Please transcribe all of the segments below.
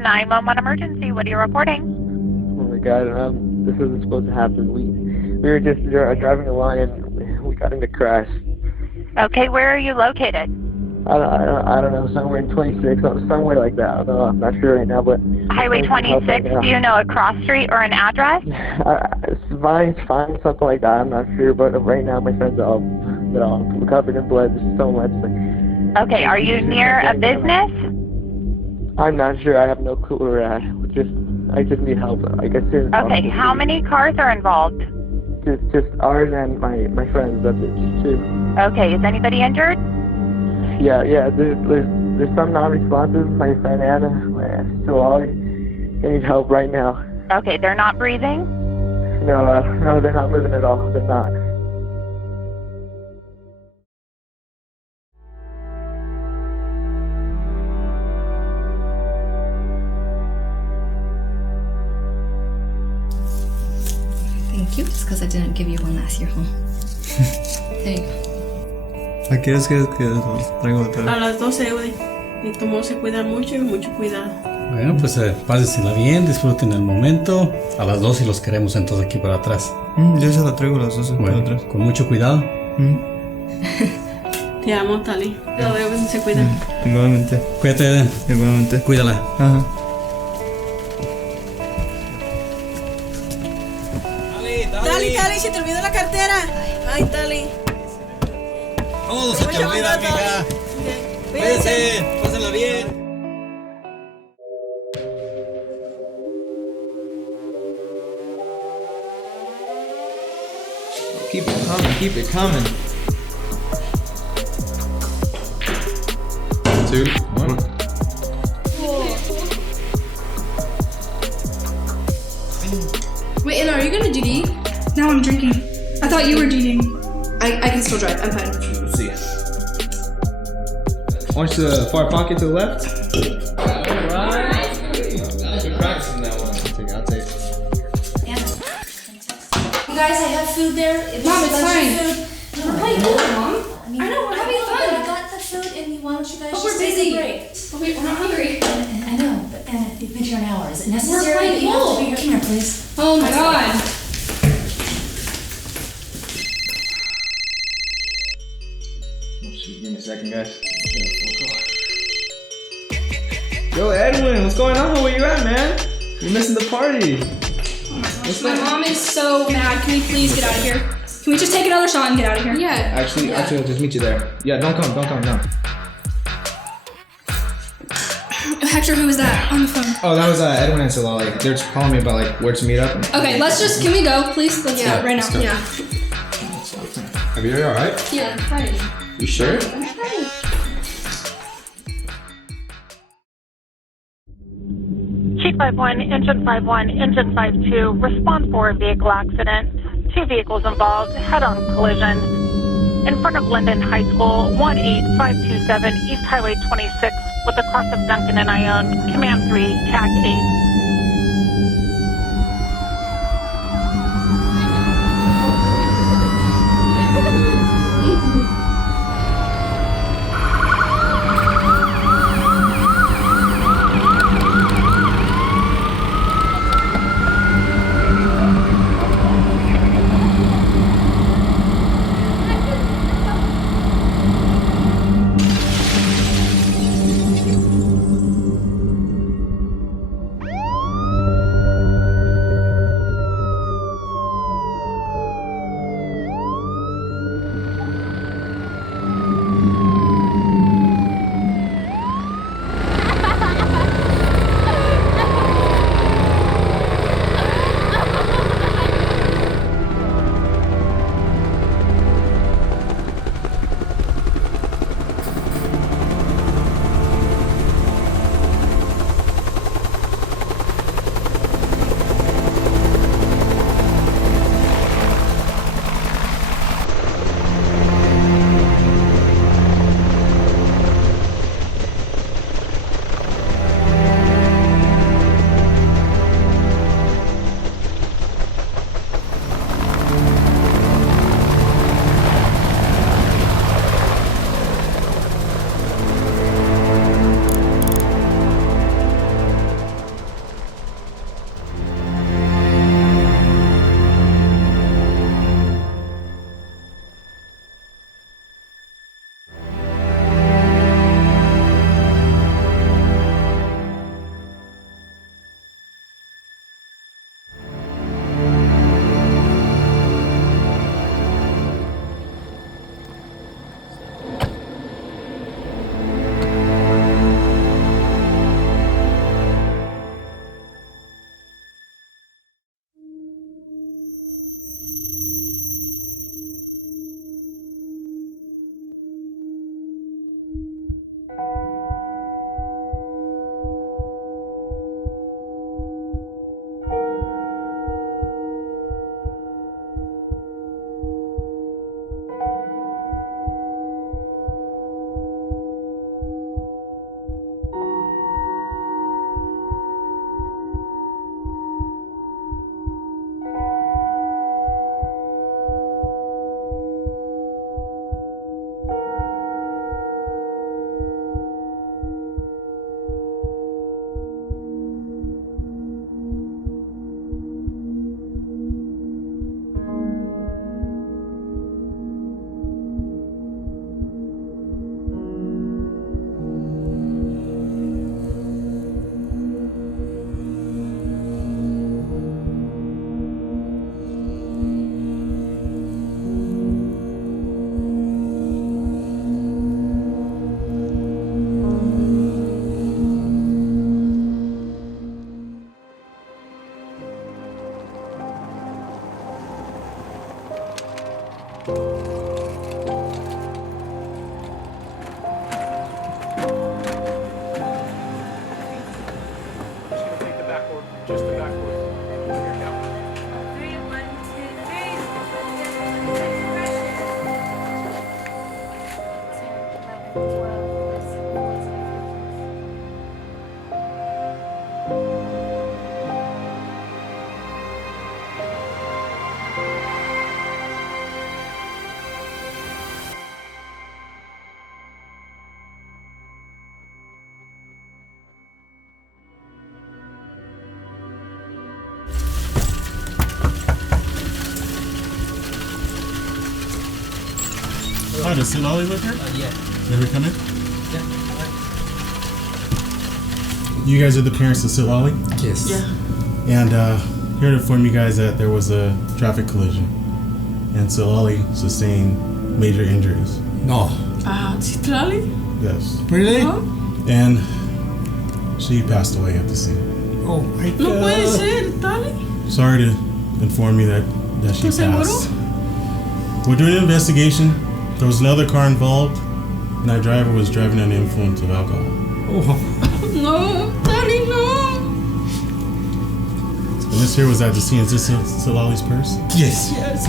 911 emergency. What are you reporting? Oh my God, this wasn't supposed to happen. We were just driving along and we got into a crash. Okay, where are you located? I don't know, somewhere in 26, somewhere like that. I don't know, I'm not sure right now, but... Highway 26, do you know a cross street or an address? Fine, something like that, I'm not sure, but right now my friends are all, they're all covered in blood, there's so much. Okay, are you near a business? I'm not sure, I have no clue where we're at. I just need help, I guess. Okay, how many cars are involved? Just ours and my friends, that's it, just two. Okay, is anybody injured? Yeah, there's some non-responsive. My friend Anna, so all they need help right now. Okay, they're not breathing? No, they're not moving at all. They're not. Thank you. Just because I didn't give you one last year home. There you go. ¿A qué hora quieres que traigo otra vez? A las 12, güey. Y tomó se cuida mucho y mucho cuidado. Bueno, pues pásensela bien, disfruten el momento. A las 12 los queremos entonces aquí para atrás. Yo se la traigo a las 12 bueno, para atrás. Con mucho cuidado. Te amo, Tali. Lo veo, se cuida. Igualmente. Cuídate. Igualmente. Cuídala. Ajá. Tali, se te olvidó la cartera. Ay, Tali. ¿Cómo se te olvida, mija? Cuídense, pásenla bien. Keep it coming. 2, 1. Wait, Anna, are you gonna DD? No, I'm drinking. I thought you were DDing. I can still drive. I'm fine. Let's see. Watch the far pocket to the left. Alright. Good practicing that one. I'll take it. You guys, I have food there. Mom, it's fine. We're having fun, Mom. I know, we're having fun. fun. I got the food, and why don't you guys But just we're take busy. a break? But wait, we're not hungry. I know, but Anna, you've been here an hour. Is it necessary playing that you have pool. to be here? Come here, please. Oh my God. Give me a second, guys. Yo, Edwin, what's going on? Where you at, man? You're missing the party. My mom is so mad. Can we please get out of here? Can we just take another shot and get out of here? Yeah. Actually, I'll just meet you there. Yeah, don't come, no. Hector, who was that on the phone? Oh, that was Edwin and Salali. They're just calling me about like where to meet up. Okay, can we go, please? Let's go right now. go. Yeah. Are you alright? Yeah, I'm fine. You sure? Chief 5-1, Engine 5-1, Engine 5-2, respond for a vehicle accident. 2 vehicles involved, head-on collision. In front of Linden High School, 18527 East Highway 26, with the cross of Duncan and Ione, Command 3, TAC 8. Just the backwards. When you're down. 3, 1, Oh, does Silali live here? Yeah. Never come in? Yeah. You guys are the parents of Silali? Yes. Yeah. And here to inform you guys that there was a traffic collision. And Silali sustained major injuries. No. Citrali? Yes. Really? And she passed away at the scene. Oh my God. No puede ser, Tali. Sorry to inform you that she ¿Estás seguro? passed. We're doing an investigation. There was another car involved, and our driver was driving under the influence of alcohol. Oh. No, Tali, no. And this here was at the scene. Is this Silali's purse? Yes. Yes.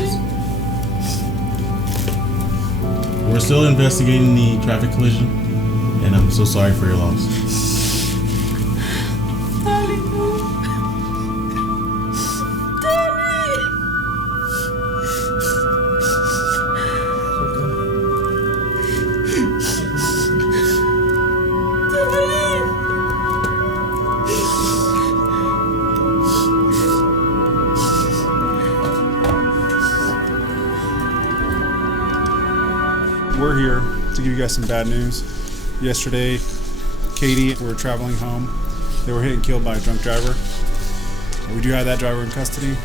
We're still investigating the traffic collision, and I'm so sorry for your loss. Tali, no. Tali. We're here to give you guys some bad news. Yesterday, Katie were traveling home. They were hit and killed by a drunk driver. We do have that driver in custody.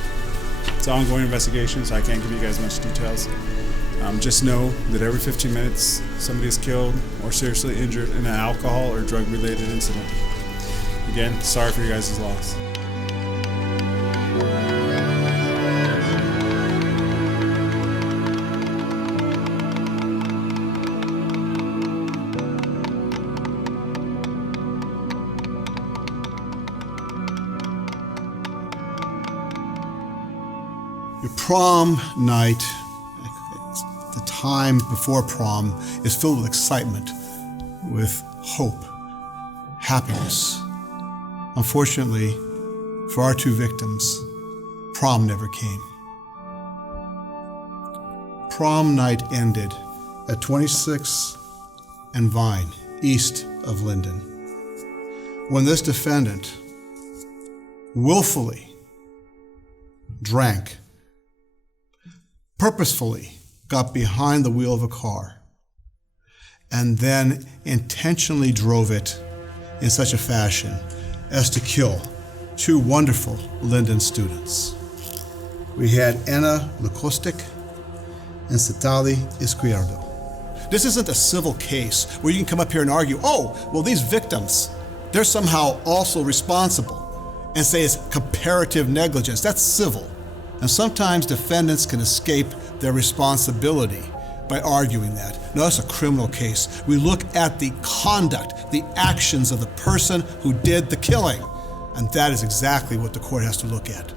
It's an ongoing investigation, so I can't give you guys much details. Just know that every 15 minutes, somebody is killed or seriously injured in an alcohol or drug-related incident. Again, sorry for your guys' loss. Your prom night, the time before prom, is filled with excitement, with hope, happiness. Unfortunately, for our two victims, prom never came. Prom night ended at 26 and Vine, east of Linden, when this defendant willfully drank, purposefully got behind the wheel of a car, and then intentionally drove it in such a fashion as to kill two wonderful Linden students. We had Anna Lukostik and Citlali Izquierdo. This isn't a civil case where you can come up here and argue, oh, well, these victims, they're somehow also responsible, and say it's comparative negligence. That's civil. And sometimes defendants can escape their responsibility by arguing that. No, that's a criminal case. We look at the conduct, the actions of the person who did the killing. And that is exactly what the court has to look at.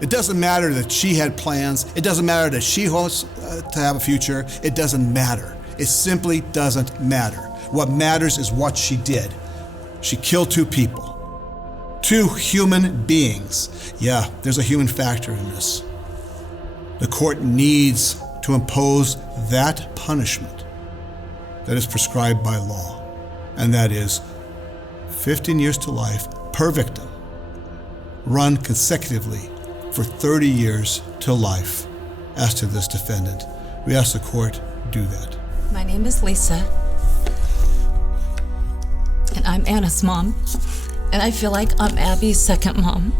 It doesn't matter that she had plans. It doesn't matter that she hopes to have a future. It doesn't matter. It simply doesn't matter. What matters is what she did. She killed two people. Two human beings. Yeah, there's a human factor in this. The court needs to impose that punishment that is prescribed by law, and that is 15 years to life per victim, run consecutively for 30 years to life as to this defendant. We ask the court do that. My name is Lisa, and I'm Anna's mom. And I feel like I'm Abby's second mom.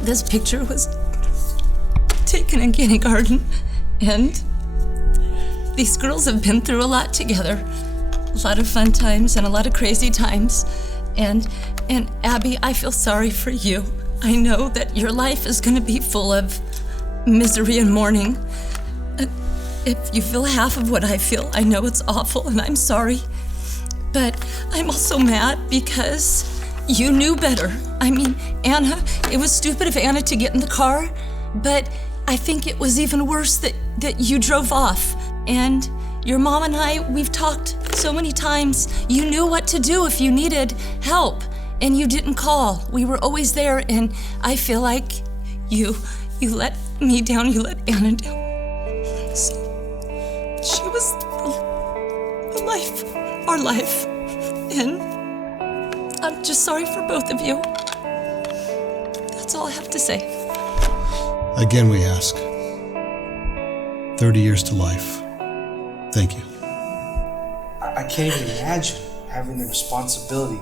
This picture was taken in kindergarten, and these girls have been through a lot together. A lot of fun times and a lot of crazy times. And Abby, I feel sorry for you. I know that your life is gonna be full of misery and mourning. If you feel half of what I feel, I know it's awful and I'm sorry. But I'm also mad because You knew better. I mean, Anna, it was stupid of Anna to get in the car, but I think it was even worse that you drove off. And your mom and I, we've talked so many times. You knew what to do if you needed help, and you didn't call. We were always there, and I feel like you let me down, you let Anna down. So, she was the life, our life, and I'm just sorry for both of you. That's all I have to say. Again, we ask 30 years to life. Thank you. I can't even imagine having the responsibility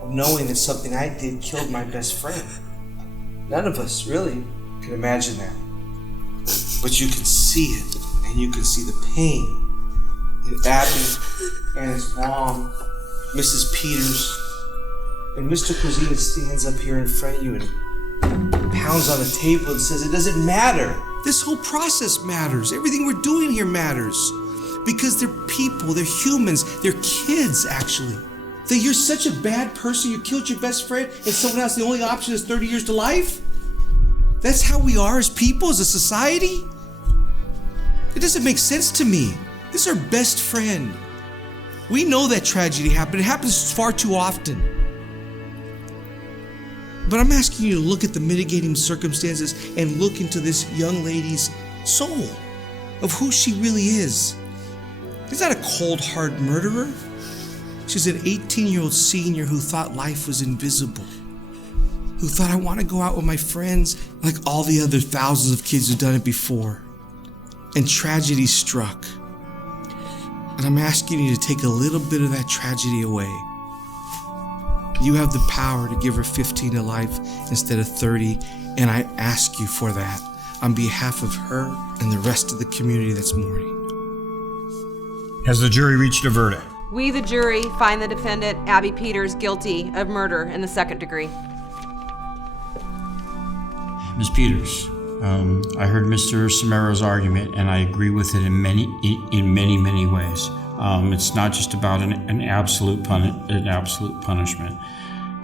of knowing that something I did killed my best friend. None of us really can imagine that. But you can see it, and you can see the pain in Abby and his mom, Mrs. Peters, and Mr. Cosina stands up here in front of you and pounds on the table and says, it doesn't matter. This whole process matters. Everything we're doing here matters. Because they're people, they're humans, they're kids, actually. That you're such a bad person, you killed your best friend, and someone else, the only option is 30 years to life? That's how we are as people, as a society? It doesn't make sense to me. This is our best friend. We know that tragedy happened. It happens far too often. But I'm asking you to look at the mitigating circumstances and look into this young lady's soul, of who she really is. She's not a cold, hard murderer. She's an 18-year-old senior who thought life was invisible, who thought, I want to go out with my friends like all the other thousands of kids who've done it before. And tragedy struck. And I'm asking you to take a little bit of that tragedy away. You have the power to give her 15 to life instead of 30, and I ask you for that on behalf of her and the rest of the community that's mourning. Has the jury reached a verdict? We, the jury, find the defendant, Abby Peters, guilty of murder in the second degree. Ms. Peters, I heard Mr. Samaro's argument, and I agree with it in many ways. It's not just about an absolute punishment.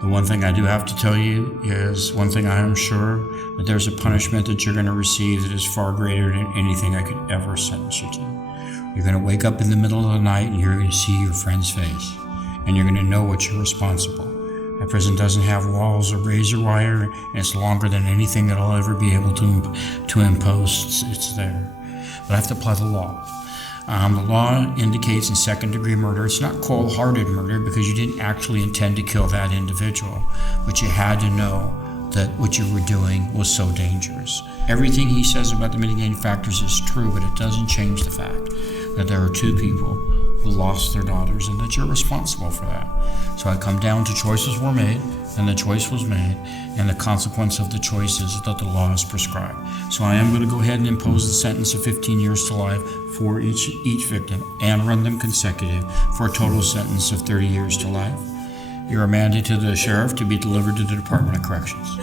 The one thing I do have to tell you is one thing I am sure, that there's a punishment that you're going to receive that is far greater than anything I could ever sentence you to. You're going to wake up in the middle of the night and you're going to see your friend's face, and you're going to know what you're responsible. That prison doesn't have walls or razor wire, and it's longer than anything that I'll ever be able to impose. It's there. But I have to apply the law. The law indicates in second-degree murder, it's not cold-hearted murder because you didn't actually intend to kill that individual, but you had to know that what you were doing was so dangerous. Everything he says about the mitigating factors is true, but it doesn't change the fact that there are two people who lost their daughters and that you're responsible for that. So I come down to choices were made, and the choice was made, and the consequence of the choice is that the law is prescribed. So I am going to go ahead and impose the sentence of 15 years to life for each victim and run them consecutive for a total sentence of 30 years to life. You're remanded to the sheriff to be delivered to the Department of Corrections.